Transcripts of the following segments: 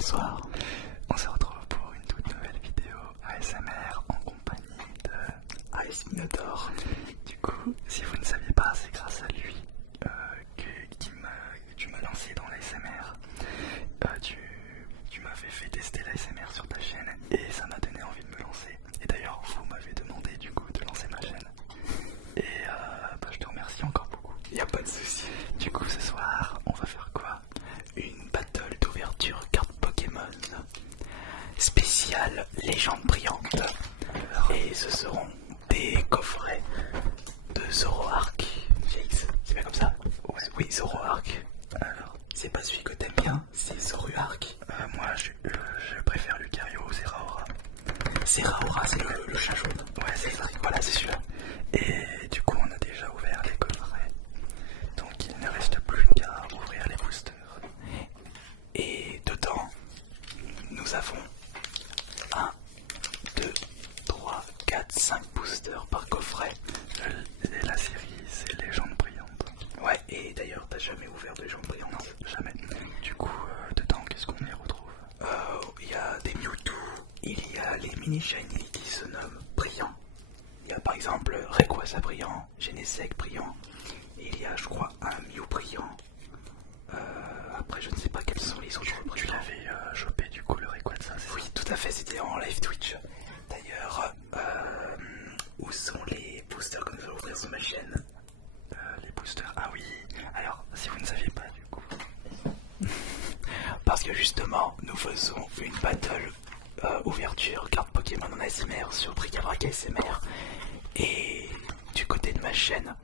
bonsoir. On se retrouve pour une toute nouvelle vidéo ASMR en compagnie de AS Minotaur. Du coup, si vous ne saviez pas, c'est grâce à lui que tu m'as lancé dans l'ASMR. Tu m'avais fait tester l'ASMR sur ta chaîne et ça m'a donné envie de me lancer. Et d'ailleurs, vous m'avez demandé du coup de lancer ma chaîne. Et je te remercie encore beaucoup. Y a pas de souci. Du coup, ce soir, on va faire quoi? Une battle d'ouverture carte Pokémon spéciale légende brillante. Et ce seront des coffrets de Zoroark. C'est bien comme ça? Ouais. Oui, Zoroark. Alors, c'est pas celui que t'aimes bien, c'est Zoruark. moi je préfère Lucario ou Zeraora. Zeraora, c'est le chat jaune. Ouais, c'est ça. Voilà, c'est celui-là. Et du coup, on a déjà ouvert les coffrets. Donc, il ne reste plus qu'à ouvrir les boosters. Et dedans, nous avons 1, 2, 3, 4, 5 boosters par coffret. Et la série, c'est Légende brillante. Ouais, et d'ailleurs, t'as jamais ouvert de légende brillante? Non, jamais. Du coup, dedans, qu'est-ce qu'on y retrouve? Il y a des Mewtwo, il y a les mini shiny qui se nomment brillants. Il y a par exemple Rayquaza brillant, Genesect brillant, et il y a, je crois, un Mew brillant. Après, je ne sais pas quels sont les autres brillants. Tu l'avais chopé du coup le Rayquaza, c'est ça? Oui, tout à fait, c'était en live Twitch. D'ailleurs, où sont les boosters que nous allons ouvrir sur ma chaîne? Les boosters, ah oui. Alors, si vous ne saviez pas du coup. Parce que justement, nous faisons une battle ouverture carte Pokémon en ASMR sur Bric-à-Brac ASMR. Et du côté de ma chaîne,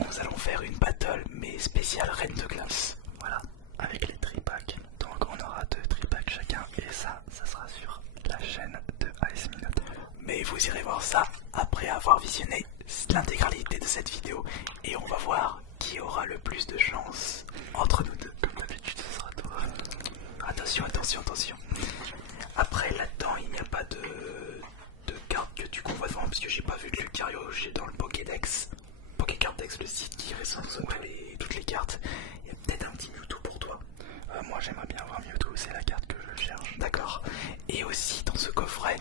nous allons faire une battle mais spéciale Reine de Glace. Voilà, avec les tripacks. Donc on aura 2 tripacks chacun. Et ça sera sur la chaîne de AS Minotaur. Mais vous irez voir ça après avoir visionné l'intégralité de cette vidéo. Et on va voir qui aura le plus de chance entre nous deux. Comme d'habitude, ce sera toi. Attention, attention, attention. Après, là-dedans, il n'y a pas de carte que tu convoites vraiment, parce que j'ai pas vu de Lucario, j'ai dans le Pokédex. Pokécardex, le site qui recense toutes les cartes. Il y a peut-être un petit Mewtwo pour toi. Moi j'aimerais bien avoir Mewtwo, c'est la carte que je cherche. D'accord. Et aussi, dans ce coffret,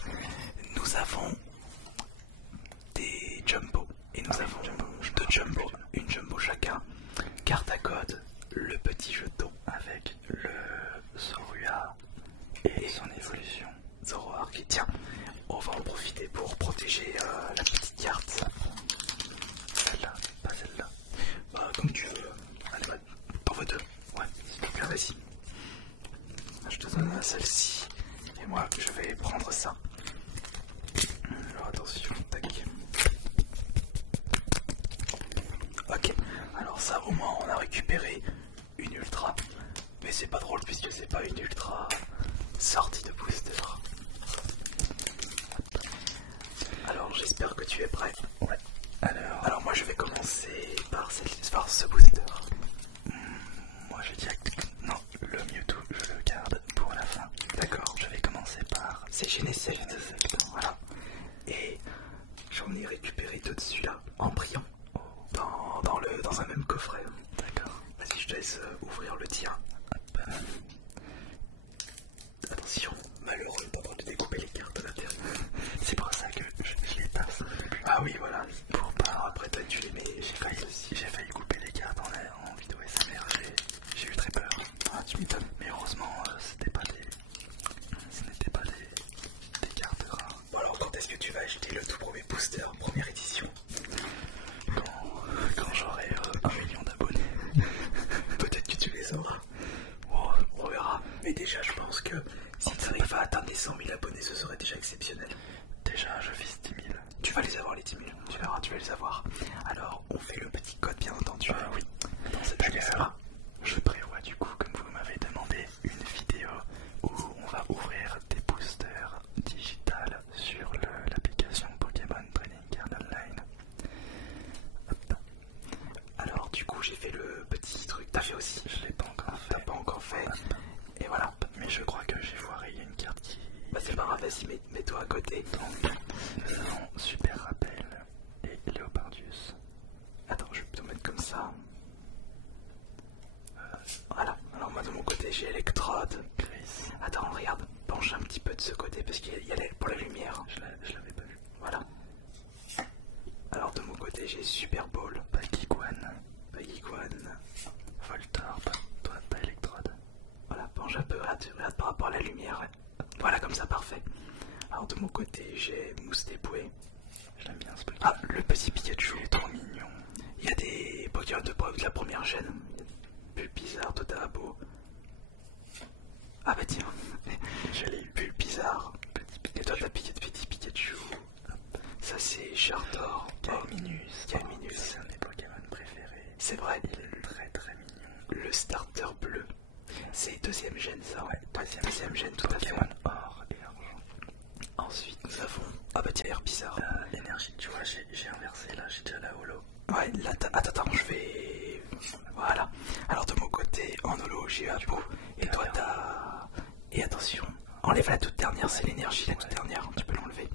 nous avons des Jumbo. Et nous avons deux Jumbo, une Jumbo chacun. Carte à code, le petit jeton Avec le Zorua et son évolution. Zoroark. Tiens, on va en profiter pour protéger la petite carte. Celle-là, pas celle-là. Comme tu veux. Allez, t'en veux deux? Ouais, s'il te plaît, vas-y. Je te donne celle-ci. Et moi, je vais prendre ça. Alors attention, tac. Ok, alors ça, au moins, on a récupéré une ultra. Mais c'est pas drôle puisque c'est pas une ultra sortie de booster. Alors j'espère que tu es prêt. Ouais. Alors moi je vais commencer par ce booster. Moi je dirais que non, le Mewtwo je le garde pour la fin. D'accord. Je vais commencer par... C'est Genesect. Voilà. Et j'en ai récupéré deux de celui-là en brillant. Dans un même coffret. D'accord. Vas-y, je te laisse ouvrir le tien. Attention, malheureux, pas droit de découper les cartes à l'intérieur. C'est pour ça que je les passe. Ah oui, voilà. Pour pas après toi tu les mets. J'ai failli couper les cartes en vidéo SMR, j'ai eu très peur. Ah, tu m'étonnes. Mais heureusement, ce n'était pas des cartes rares. Bon alors, quand est-ce que tu vas acheter le tout premier booster, première édition? Quand j'aurai 1 million d'abonnés. Peut-être que tu les auras. Oh, On verra. Mais déjà, je pense que si tu arrives à atteindre les 100 000 abonnés, ce serait déjà exceptionnel. déjà je vise 10 000. Tu vas les avoir, les 10 000. Tu verras, tu vas les avoir. Alors, on fait le petit code, bien entendu. Oui. Dans cette vidéo-là. Je prévois du coup, comme vous m'avez demandé, une vidéo où on va ouvrir des boosters digitales sur l'application Pokémon Trading Card Online. Hop. Alors, du coup, j'ai fait le petit truc. T'as fait aussi? Je l'ai pas encore fait. T'as pas encore fait. Et voilà. Mais je crois que j'ai foiré, il y a une carte qui... Bah c'est pas grave, vas-y, mets-toi à côté. Donc, nous avons Super Rappel et Léopardius. Attends, je vais te mettre comme ça. Voilà. Alors moi de mon côté j'ai l'électrode. Chris. Attends, regarde, penche un petit peu de ce côté parce qu'il y a pour la lumière. Je l'avais pas vu. Voilà. Alors de mon côté j'ai Super Ball, Bagiguan. Voltor, Toi t'as électrode. voilà, penche un peu, regarde par rapport à la lumière. Voilà, comme ça, parfait. Alors de mon côté j'ai Mousse Dépoué. Je l'aime bien ce Pokémon. Ah, le petit Pikachu. Il est trop mignon. Il y a des Pokémon de la première gêne. Bulbizarre, Totabo. Ah bah tiens, Je l'ai eu. Bulbizarre. Petit Et toi Pikachu. t'as petit Pikachu. Ça c'est Chartor. Galminus. Galminus. C'est un des Pokémon préférés. C'est vrai. Il est très très mignon. Le starter bleu. C'est deuxième gène ça. Ouais, Deuxième gène tout à fait. Pokémon or et argent. Ensuite nous avons... Ah bah tiens, Bizarre. Énergie, tu vois, j'ai inversé là, j'ai déjà la holo. Ouais, là, attends, je vais... Voilà. Alors de mon côté, en holo, j'ai Apo. Et toi, t'as... Et attention, enlève la toute dernière, c'est l'énergie, la toute dernière. Tu peux l'enlever.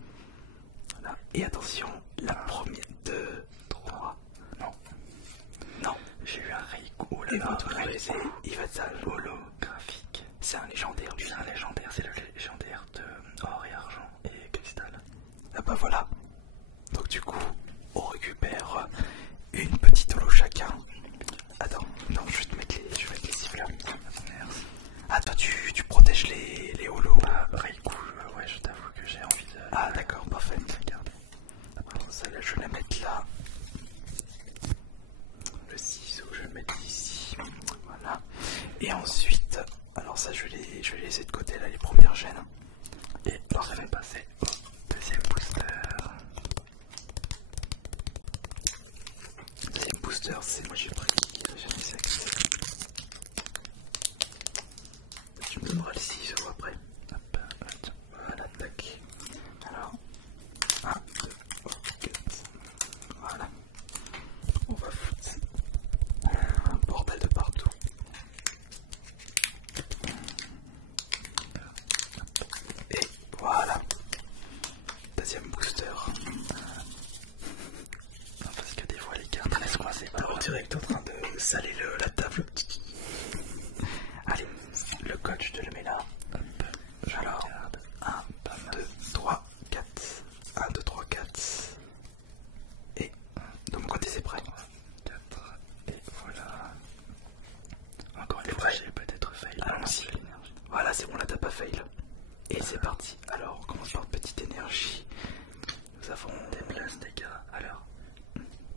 Voilà. Et attention, la première... 2, 3... Non. J'ai eu un Raikou. Oh là Et là, il va être holographique. C'est un légendaire. C'est un légendaire, c'est le légendaire de or et argent et cristal. Ah bah voilà. Donc du coup, on récupère une petite holo chacun. Attends, non, je vais te mettre les siffleurs. Merci. Ah, toi tu protèges les holos. Raikou, ouais, je t'avoue que j'ai envie de... Ah d'accord, parfait. Regarde. Alors celle-là, je vais la mettre là. Le ciseau, je vais le mettre ici. Voilà. Et ensuite, alors ça, je vais les laisser de côté, là, les premières gènes. Et je vais passer au deuxième booster. Deuxième booster, c'est moi j'ai pris. J'ai mis accès. Tu me donneras le ciseau après. Hop, tiens. Voilà, tac. Alors, 1, 2, 3, 4. Voilà. On va foutre un bordel de partout. Et voilà. Deuxième booster. Non, parce que des fois les cartes elles se croisent. Alors on dirait que t'es en train de saler la table. Allez, le code je te le mets là. Alors, 1, 2, 3, 4. 1, 2, 3, 4. Et de mon côté c'est prêt. 4. Et voilà. Encore une T'es fois, prêt? j'ai peut-être fail. Allons-y. Voilà, c'est bon, là t'as pas fail. Et c'est parti. Alors, on commence par petite énergie. Nous avons... Déplace dégâts. Alors,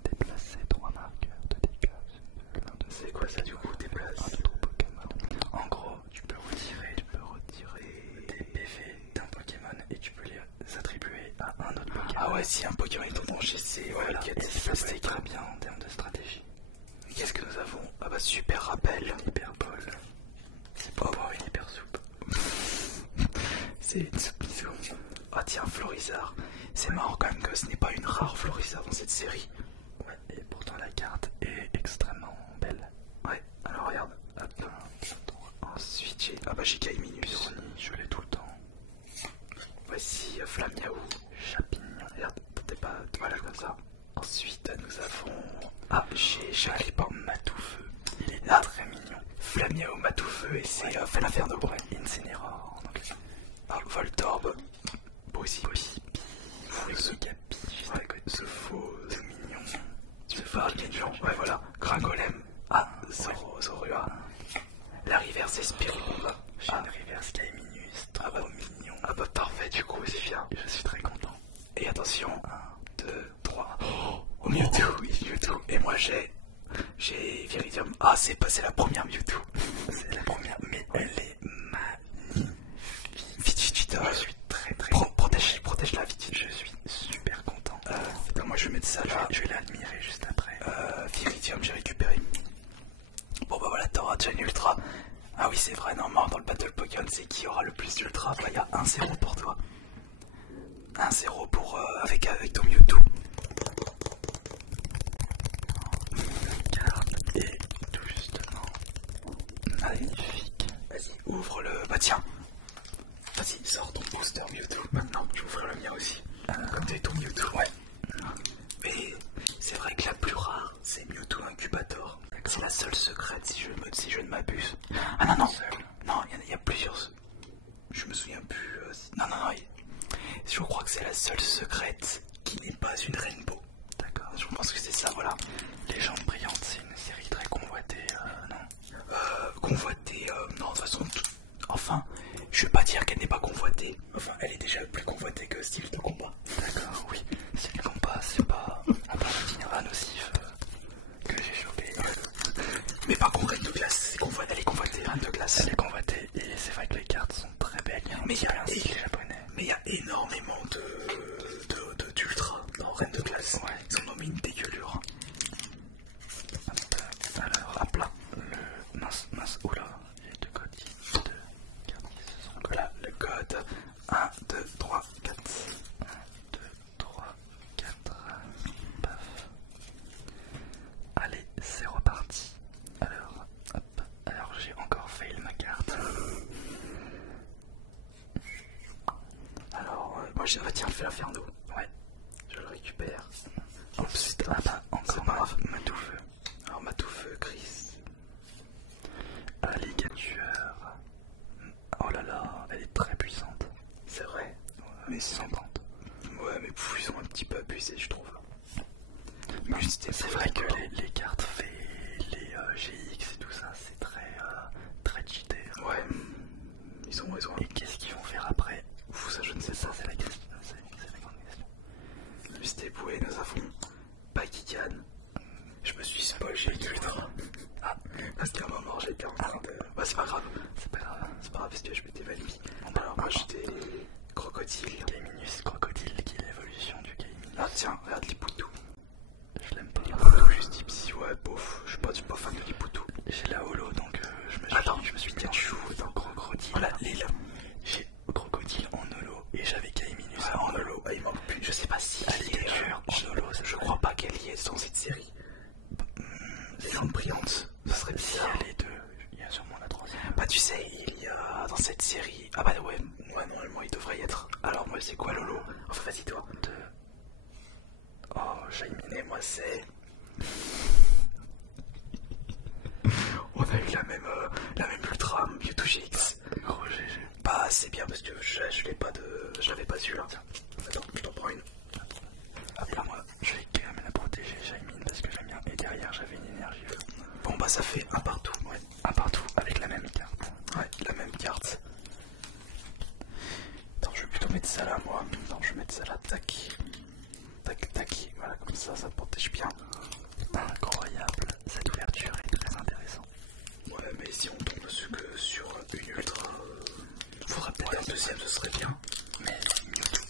déplacer 3 marqueurs de dégâts. C'est quoi ça du coup? Déplace Un autre Pokémon. En gros, tu peux retirer des PV d'un Pokémon et tu peux les attribuer à un autre Pokémon. Ah ouais, si un Pokémon est en danger, c'est... Voilà, ok, et ça déplace peut des être très gars. bien en termes de stratégie. Qu'est-ce que nous avons? Ah bah super rappel. Hyper ball. C'est pour boire une hyper soupe. C'est une soupe bisou. Ah tiens, Florizard. C'est marrant quand même que ce n'est pas une rare Florizard dans cette série. Ouais, et pourtant la carte est extrêmement belle. Ouais, alors regarde. Hop. Ensuite j'ai... Ah bah j'ai Kaiminus. Ironie, je l'ai tout le temps. Voici Flamiaou. Chapignon. Regarde, t'es pas... Voilà comme ça. Ensuite nous avons... Ah, j'ai Chagripan. Matoufeu. Il est Ah, très mignon. Flammiao, Matoufeu et c'est Falaferno. Ouais, Incineroar. Donc, Ah, Voltorb. Bossy. ce Capi, juste à côté. Ce faux... C'est mignon. Ce phare mignon. Ouais, voilà. Gringolem. Ah, Zorua. La reverse c'est Spiribomba. J'ai une reverse Kaiminus. Trop mignon. Ah bah parfait, du coup, c'est bien. Je suis très content. Et attention, 1, 2, 3. Oh, Mewtwo, oui, Mewtwo. Et moi j'ai Viridium. Ah, c'est la première Mewtwo. C'est la première, mais elle est magnifique. Vitichita. Je suis très très Protège-la, Viti. Je suis super content. Attends, moi je vais mettre ça là. Je vais l'admirer juste après. Viridium, j'ai récupéré. Bon bah voilà, t'auras déjà une ultra. Ah oui, c'est vrai, normalement dans le Battle Pokémon, c'est qui aura le plus d'ultra. Bah, il y a 1-0 pour toi. 1-0 pour avec ton Mewtwo. Carte et tout justement magnifique. Vas-y, ouvre le... Bah tiens. Vas-y, sors ton booster Mewtwo. Maintenant, je vais ouvrir le mien aussi. Comme t'es ton Mewtwo. Ouais. Mais c'est vrai que la plus rare, c'est Mewtwo Incubator. C'est la seule secrète si je ne m'abuse. Ah non, non. Non, Je crois que c'est la seule secrète qui n'est pas une rainbow. D'accord. Je pense que c'est ça, voilà. Légende brillante, c'est une série très convoitée, non? Convoitée, non, de toute façon, enfin, je vais pas dire qu'elle n'est pas convoitée. Enfin, elle est déjà plus convoitée que style de combat. D'accord, oui. C'est le combat, c'est pas un partenariat nocif que j'ai chopé. Mais par contre, Reine de Glace, elle est convoitée, Reine de Glace. Elle est convoitée et c'est vrai que les cartes sont très belles. Mais il y a un style japonais. Mais il y a énormément d'ultra dans Reine de Glace. Ouais. Ils ont nommé une dégueulure. Alors, hop là, mince, oula, il y a deux codes qui Voilà, le code 1, 2, 3, 4. 1, 2, 3, 4, paf. Allez, c'est reparti. Alors j'ai encore fail ma carte. Alors, moi j'ai tiens, le fais l'inferno. Ouais. Je le récupère. Ensuite, encore ma touffe. Alors, ma touffe Chris. Alligator. Oh là là, elle est très puissante. C'est vrai. Mais sans pente. Ouais, mais ils ont un petit peu abusé, je trouve. C'est vrai que les cartes fait, les GX et tout ça, c'est très cheaté. Ouais, ils ont raison. Et qu'est-ce qu'ils vont faire après? Ça, je ne sais Ça, pas. c'est la question. C'est la grande question. Mustéboué, nous avons Bakigan. Je me suis spoil, j'ai eu ultra. Ah, parce qu'à un moment j'étais en train de. Bah, c'est pas grave. C'est pas grave. C'est pas grave parce que je m'étais mal mis. Alors, moi j'étais crocodile. Gaiminus Crocodile qui est l'évolution du Gaiminus. Ah, tiens, regarde Lipoutou. Je l'aime pas. Lipoutou, juste Ipsy, ouais, bof. Je suis pas fan de Lipoutou. J'ai la holo donc je me suis Pikachu dans Crocodile. Voilà, Lille. J'ai Crocodile en holo et j'avais Gaiminus En holo, il manque plus. Je sais pas si. Alligator en holo. Je crois pas qu'elle y est dans cette série. Légende brillante, ça serait Si bizarre. elle est deux, il y a sûrement la troisième. Bah tu sais, il y a dans cette série... Ah bah ouais, normalement il devrait y être. Alors moi c'est quoi Lolo? Enfin vas-y toi. Oh, Jaimine. Et moi c'est... On a eu la même ultra Mewtwo GX. Gros GG. Bah c'est bien parce que je l'avais pas su là. Attends, je t'en prends une. Hop là, moi je vais quand même la protéger Jaimine parce que j'aime bien. Et derrière j'avais une énergie. Bon bah ça fait un partout. Ouais, un partout avec la même carte. Ouais, la même carte. Attends, je vais plutôt mettre ça là moi. Attends, je vais mettre ça là, tac. Tac, tac. Voilà, comme ça protège bien. Incroyable, cette ouverture est très intéressante. Ouais, mais si on tombe que sur une ultra, faudrait peut-être un deuxième, ce serait bien. Mais Mewtwo.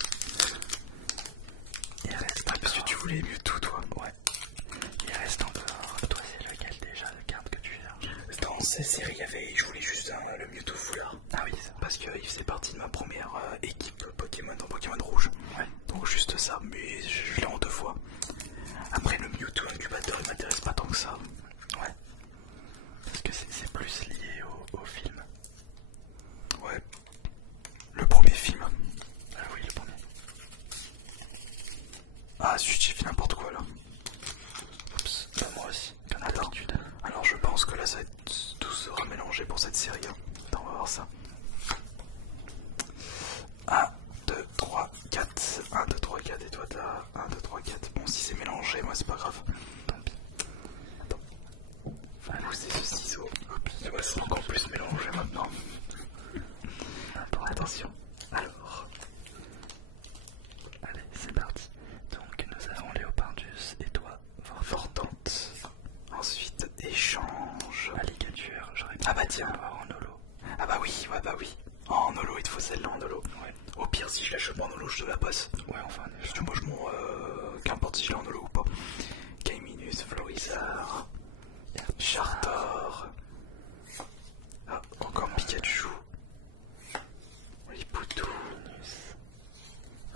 Il reste parce que tu voulais Mewtwo toi. Ouais. Il reste encore. Toi c'est lequel déjà, la carte que tu cherches? Dans cette série, je voulais juste le Mewtwo foulard. Ah oui, ça. Parce qu'il faisait partie de ma première équipe Pokémon dans Pokémon Rouge. Ouais. Donc juste ça, mais je l'ai en 2 fois. Après le Mewtwo incubateur, il m'intéresse pas tant que ça. Ouais. Parce que c'est plus lié au film. Ouais. Le premier film. Ah oui, le premier. Ah zut, j'ai fait n'importe quoi là. Oups, moi aussi, comme Attends. d'habitude. Alors je pense que là ça va être tout se remélanger pour cette série. Hein. Attends, on va voir ça. 1, 2, 3, 4. 1, 2, 3, 4. Et toi t'as 1, 2, 3, 4. Bon, si c'est mélangé, moi c'est pas grave. Tant pis. Attends. Enfin, où c'est ce ciseau? Et moi c'est encore plus mélangé maintenant. Attention. Alors. Allez, c'est parti. Donc nous avons Léopardus et toi, Fortante. Ensuite, échange. Alligator, j'aurais pu Ah bah tiens. avoir en holo. Ah bah oui, ouais bah oui. Oh, en holo, il te faut celle-là en holo. Ouais. Au pire, si je la chope en holo, je te la passe. Ouais, enfin, Parce que moi, je m'en... qu'importe si je l'ai en holo ou pas. Gaiminus, Florizard, Chartor. Ah, encore Pikachu. Lipoutou.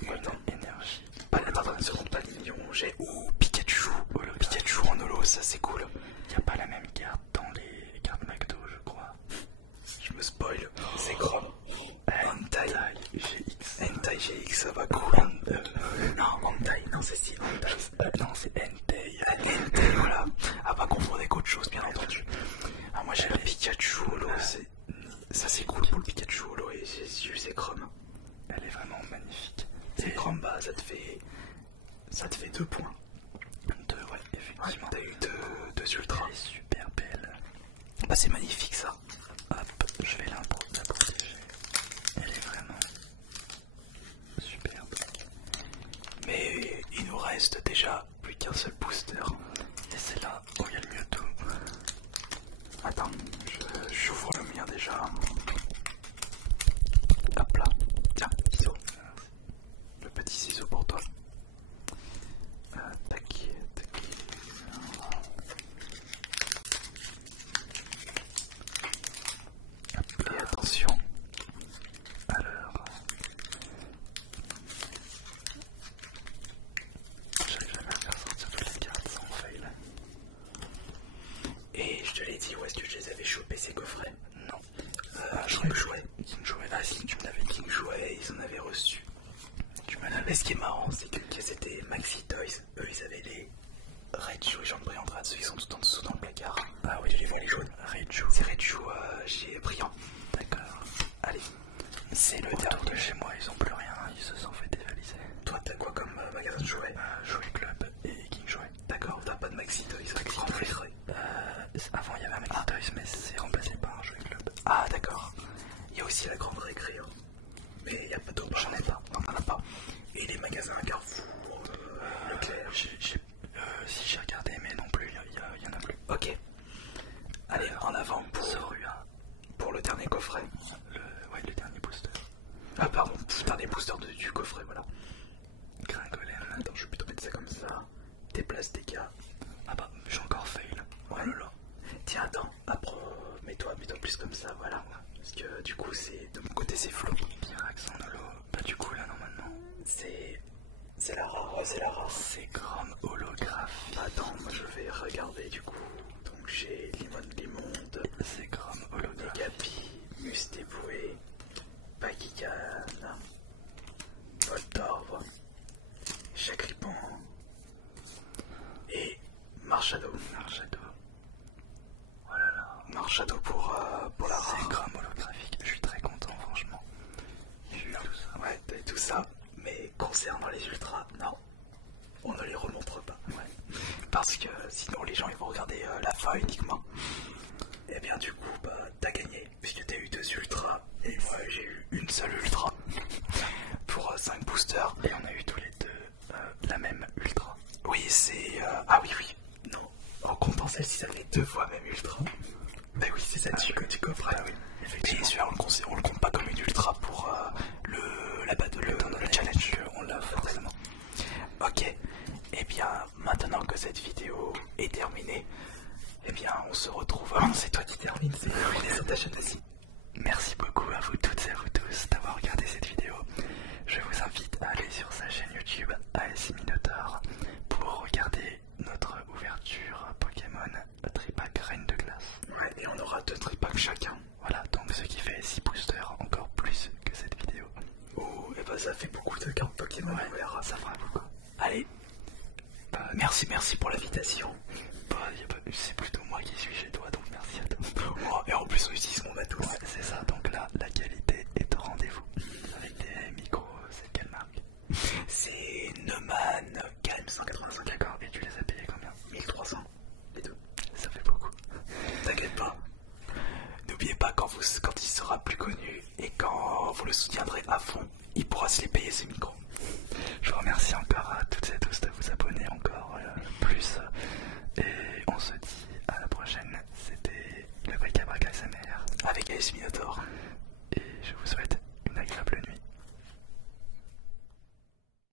Minus. Énergie. Pardon, une seconde, pas le mignon. J'ai... Ouh, Pikachu. Pikachu en holo, ça c'est cool. Il n'y a pas la même carte dans les cartes McDo, je crois. Je me spoil. C'est Chrome. Hentai. GX. Hentai GX, ça va cool. Non, Hentai, non, c'est si Hentai. Non, c'est Entei. Hentai, voilà. À pas confondre avec autre chose, bien entendu. Ah, moi j'ai le Pikachu holo, ça c'est cool pour le Pikachu holo et j'ai eu ses Chrome. Elle est vraiment magnifique. Et Chrome, bah ça te fait 2 points. 2, ouais, effectivement. Ouais, t'as eu deux ultras. Elle est super belle. Bah c'est magnifique ça. Hop, je vais la protéger. Elle est vraiment superbe. Mais il nous reste déjà plus qu'un seul booster. Et c'est là où il y a le Mewtwo. Attends, j'ouvre le mien déjà. Hop là, tiens, ciseau. Le petit ciseau pour toi. Tac, tac. Et attention. Alors, j'arrive jamais à faire sortir toutes les cartes sans fail. Et je te l'ai dit, où est-ce que je les avais chopés ces coffrets? Non. King Jouet. King Jouet, Ah si, tu me l'avais King Jouet, ils en avaient reçu. tu me l'avais. Mais ce qui est marrant, c'est que c'était Maxi Toys. Eux, ils avaient les Raichu et Jean de Briand dessus, ils sont tout en dessous dans le placard. Ah oui, Tu les vois les jaunes. Raichu. C'est Raichu chez Briand. D'accord. Allez, c'est le Autour dernier. de chez moi, ils ont plus rien, ils se sont fait dévaliser. Toi, t'as quoi comme magasin de jouets? Jouet Club et King Jouet. D'accord, t'as pas de Maxi Toys, Maxi Toys. Avant il y avait un Maxi Toys, mais c'est remplacé par un Jouet Club. Ah, d'accord. Il y a aussi la grande récré. Mais il n'y a pas d'autres. J'en ai pas. Non, t'en as pas. Et les magasins Carrefour, Leclerc. Si j'ai regardé, mais non plus, il y en a plus. Ok. Allez, en avant Zorua, pour le dernier coffret. le dernier booster. Ah, pardon, dernier booster du coffret, voilà. Gringolem. Attends, je vais plutôt mettre ça comme ça. Déplace des gars. Ah bah, j'ai encore fail. Ouais. Oh là là. Tiens, attends, après, mets-toi plus comme ça, voilà. Parce que du coup, c'est de mon côté, c'est flou. Pyrax en holo. Bah, du coup, là, normalement, C'est la rare, ouais, c'est la rare. c'est grande holographique. Attends, moi je vais regarder du coup. Donc j'ai Limonde, C'est grande holographique. Gapi, Mustéboué, Bagigan, Voltorb, Chaclipan et Marshado. Marshado. Oh là là. Marshado pour la C'est rare. grande holographique. Je suis très content, franchement. J'ai eu tout ça. Ouais, t'as tout ça. Mais concernant les ultras, non. On ne les remontre pas. Ouais. Parce que sinon les gens ils vont regarder la fin uniquement. Et bien du coup, bah t'as gagné. Puisque t'as eu 2 ultras. Et moi j'ai eu une seule ultra. Pour 5 boosters. Et on a eu tous les deux la même ultra. Oui, c'est... Ah oui, oui. Non. En comptant celle-ci, ça fait 2 fois même ultra. Bah oui, c'est ça du coffret. Ah oui, Et effectivement. celui-là, on le compte pas comme une ultra pour le challenge. On l'a forcément. Ok. Et bien, maintenant que cette vidéo est terminée, eh bien, on se retrouve... Ah non, c'est toi qui termine, c'est ta chaîne aussi. Merci beaucoup à vous toutes et à vous tous d'avoir regardé cette vidéo. Je vous invite à aller sur sa chaîne YouTube AS Minotaur pour regarder notre ouverture Pokémon Tripack Reine de Glace. Ouais, et on aura 2 tripacks chacun. Voilà, donc ce qui fait 6 boosters, encore plus que cette vidéo. Oh, et bah ça fait beaucoup de cartes Pokémon, Ouais, on verra. ça fera beaucoup. Allez, merci pour l'invitation. Bah, c'est plutôt moi qui suis chez toi, donc merci à toi. Oh, et en plus on utilise ce qu'on a tous. Ouais, c'est ça, donc là, la qualité est au rendez-vous. Avec des micros, c'est quelle marque? C'est Neumann KM185. D'accord, et tu les as payés combien? 1300, les deux. Ça fait beaucoup. T'inquiète pas. N'oubliez pas quand il sera plus connu et quand vous le soutiendrez à fond, il pourra se les payer ses micros. Je vous remercie encore à toutes et tous de vous abonner encore plus. Et on se dit à la prochaine. C'était le Bric-à-Brac ASMR. Avec AS Minotaur.